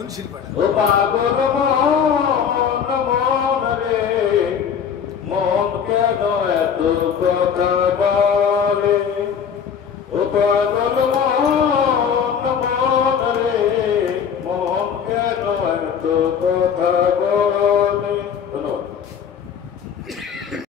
ও পাগল মন মন রে মন কেন এত কথা বলে ও পাগল মন মন রে মন কেন এত কথা বলে